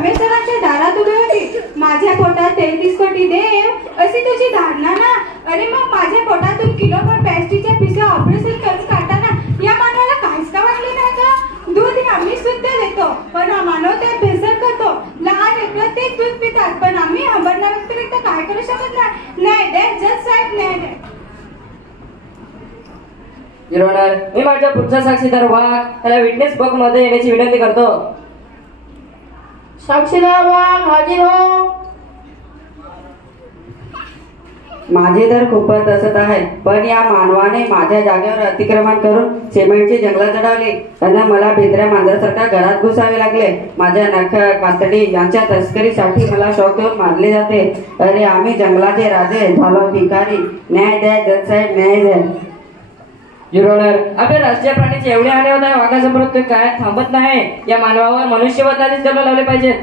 रमेश सरांच्या दारात उभी होती. माझ्या पोटात 33 कोटी देव अशी तुझी धारणा ना. अरे मग माझ्या पोटातून किलोभर पॅस्टीच्या पिशव्या ऑपरेशन करून काढताना या मानवाला काहीच का वाटले नाही का? दूध आम्ही शुद्ध देतो पण हा मानव ते भेसळ करतो. लहान लेकरं ते दूध पितात पण आम्ही हंबरण्या व्यतिरिक्त काय करू शकत नाही. न्याय द्या जज साहेब, न्याय द्या. युअर ऑनर, मी माझ्या पुढचा साक्षीदार वाघ त्याला विटनेस बॉक्स मध्ये येण्याची विनंती करतो. साक्षीदार वाघ हाजीर हो. माझे तर खूपच हसत आहे पण या मानवाने माझ्या जागेवर अतिक्रमण करून सिमेंटची जंगलं चढवली. त्यांना मला भित्र्या मांजरासारखा घरात घुसावे लागले. माझ्या नख कातडी यांच्या तस्करीसाठी मला शौक देऊन मारले जाते. अरे आम्ही जंगलाचे राजे झालो भिकारी. न्याय द्या जज साहेब, न्याय द्या. युअर ऑनर, आपल्या राष्ट्रीय प्राणीचे एवढे हानी होत आहे वाघाचा मृत्यू काय थांबत नाही. या मानवावर मनुष्यवधाचे जन्म लावले पाहिजेत.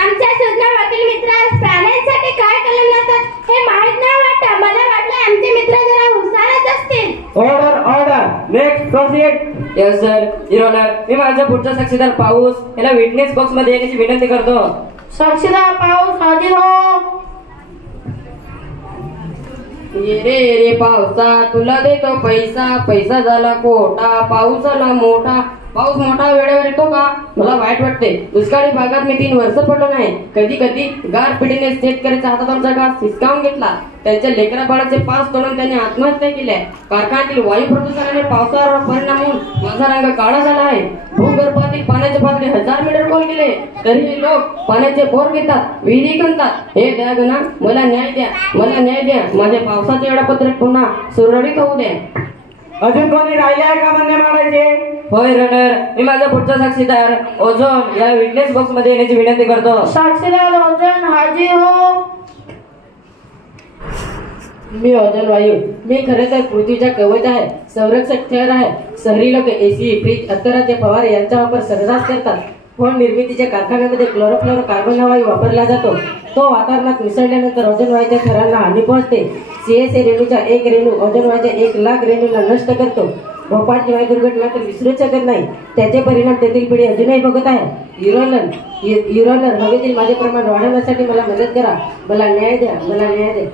आमच्या सुज्ञ वकील मित्र प्राण्यांसाठी काय केले जातात हे माहित नाही वाटतं. मला वाटलं आमचे मित्र जरा हुशारच असतील. Order order, next proceed. Yes sir. Your honour, मी माझा पुढचा साक्षीदार पाऊस याला विटनेस बॉक्स मध्ये येण्याची विनंती करतो. साक्षीदार पाऊस हाजीर हो. ये रे पावसा तुला देतो पैसा, पैसा झाला खोटा, पाऊस झाला मोठा. पाऊस मोठा वेळेवर येतो का? मला वाईट वाटते. दुष्काळी भागात मी 3 वर्ष पडलो नाही. कधी कधी गारपिटीने शेतकऱ्याच्या हातातून घास हिसकावून घेतला. त्यांच्या लेकरा बाळाचे पास तोडून त्यांनी आत्महत्या केल्या. कारखान्यातील वायू प्रदूषणाने पावसावर परिणाम होऊन माझा रंग काळा झाला आहे. भूगर्भातील पाण्याचे पातळी 1000 मीटर खोल गेले. तरीही लोक पाण्याचे बोर घेतात, विहिरी खणतात. हे द्या गणा, मला न्याय द्या, मला न्याय द्या. माझे पावसाचे वेळापत्रक पुन्हा सुरळीत होऊ द्या. अजून कोणी राहिले आहे का म्हणणे मांडायचे? होय रनर, मी माझा पुढचा साक्षीदार ओझोन या विटनेस बॉक्स मध्ये येण्याची विनंती करतो. साक्षीदार ओझोन हाजीर हो. मी ओझोन वायू. मी खरे तर पृथ्वीचा कवच आहे, संरक्षक थर आहे. शहरी लोक एसी, फ्रीज, अत्तराचे फवारे यांचा वापर सर्रास करतात. फोन निर्मितीच्या कारखान्यामध्ये क्लोरोफ्लोरो कार्बन हा वायू वापरला जातो. तो वातावरणात मिसळल्यानंतर ओझोन वायूच्या थरांना हानी पोहोचते. सीएसए रेणूचा एक रेणू ओझोन वायूच्या 1 लाख रेणूला नष्ट करतो. भोपाळची वायू दुर्घटना तर विसरूच शकत नाही. त्याचे परिणाम तेथील पिढी अजूनही बघत आहे. युरोनर, हवेतील माझे प्रमाण वाढवण्यासाठी मला मदत करा. मला न्याय द्या, मला न्याय द्या.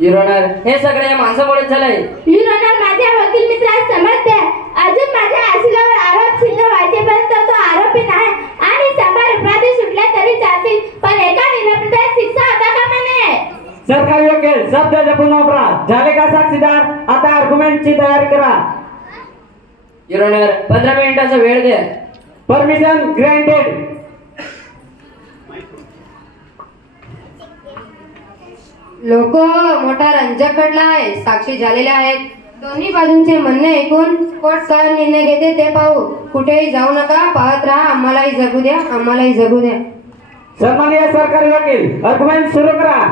युरोनर, हे सगळे या माणसामुळेच झालंय. युरोनर, माझ्या वकील मित्रास समज द्या. अजून माझ्या आशिलावर आरोप सिद्ध व्हायचेपर्यंत तो आरोपी नाही आणि 100 अपराधी सुटले तरी चालतील पण एका निरपराध शिक्षा होता कामा नये. सरकारी वकील शब्द जपून वापरा. झाले का साक्षीदार? आता आर्ग्युमेंटची तयारी करा. युरोनर, 15 मिनिटाचा वेळ द्या. Permission granted. लोक मोठा रंजक घडला आहे. साक्षी झालेले आहेत. दोन्ही बाजूंचे म्हणणे ऐकून कोर्ट काय निर्णय घेते ते पाहू. कुठेही जाऊ नका, पाहत राहा. आम्हालाही जगू द्या, आम्हालाही जगू द्या. सन्माननीय सरकारी वकील, आर्ग्युमेंट सुरू करा.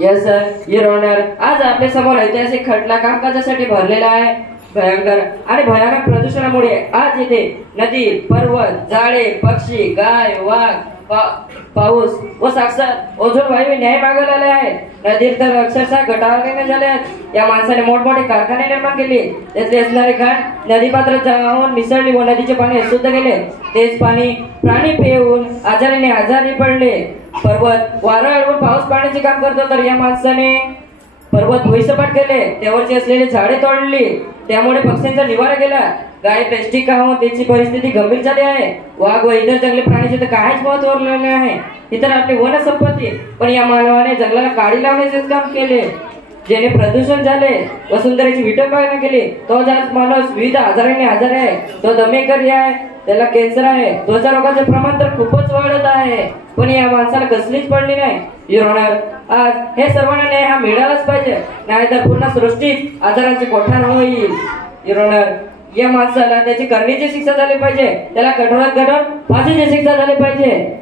Yes sir. युअर ऑनर, आज आपल्या समोर ऐतिहासिक खटला कामकाजासाठी भरलेला आहे. भयंकर आणि भयानक प्रदूषणामुळे आज येथे नदी, पर्वत, झाडे, पक्षी, गाय, वाघ, पाऊस व साक्षात ओझोन वायू न्याय मागायला आले आहे. नदीत तर अक्षरशः गटार झाले आहेत. या माणसाने मोठमोठे कारखाने निर्माण केले. त्यातले असणारे घाट नदीपात्रात जाऊन मिसळली व नदीचे पाणी अशुद्ध केले. तेच पाणी प्राणी पिऊन आजाराने आजारी पडले. पर्वत वारं अडवून पाऊस पाण्याचे काम करतो तर या माणसाने पर्वत भुईसपाट केले. त्यावरची असलेली झाडे तोडली. त्यामुळे पक्ष्यांचा निवारा गेला. गाय प्लास्टिक खाऊन त्याची परिस्थिती गंभीर झाली आहे. वाघ व इतर जंगली प्राण्याचे तर काहीच महत्व उरलेले आहे. इतर आपली वन संपत्ती पण या मानवाने जंगलाला काडी लावण्याचे काम केले. जेणे प्रदूषण झाले, वसुंधरेची विटंबना केली. तो आज माणूस विविध आजाराने आजार आहे. तो दमेकरी आहे, त्याला कॅन्सर आहे. त्वचा रोगाचे प्रमाण तर खूपच वाढत आहे पण या माणसाला कसलीच पडली नाही. युअर ऑनर, आज हे सर्वांना न्याय हा मिळालाच पाहिजे, नाहीतर पूर्ण सृष्टीत आजारांचे कोठार होईल. युअर ऑनर, या माणसाला त्याची करण्याची शिक्षा झाली पाहिजे. त्याला कठोरात कठोर फाशीची शिक्षा झाली पाहिजे.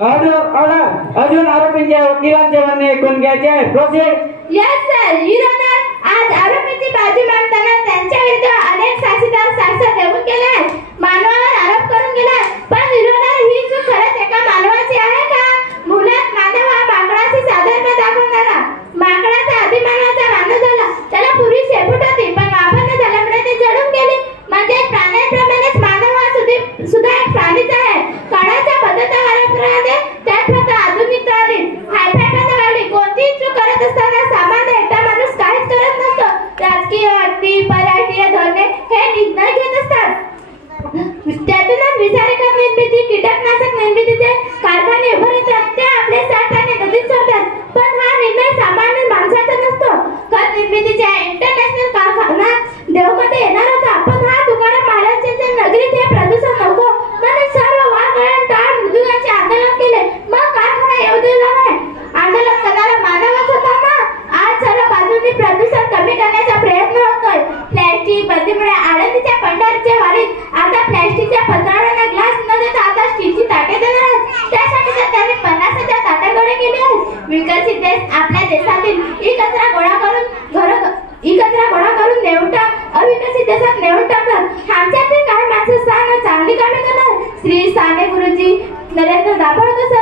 Order order. अजून आरोपींच्या वकिलांचे म्हणणे ऐकून घ्यायचे. Proceed. Yes sir. Your honour, आज आरोपीची बाजू मांडताना त्यांच्या विरुद्ध अनेक साक्षीदार साक्ष देऊन गेले. मानवावर आरोप करून गेले. पण युअर ऑनर, ही चूक खरंच एका मानवाची आहे का? मुळात मानव हा माकडाची साधर्म्य दाखवणारा, माकडाचा आधी मानवाचा मानव झाला. त्याला पूर्वी शेपूट होती पण वापर न झाल्यामुळे ते जळून गेली. श्री साने गुरुजी, नरेंद्र दाभोळकर सर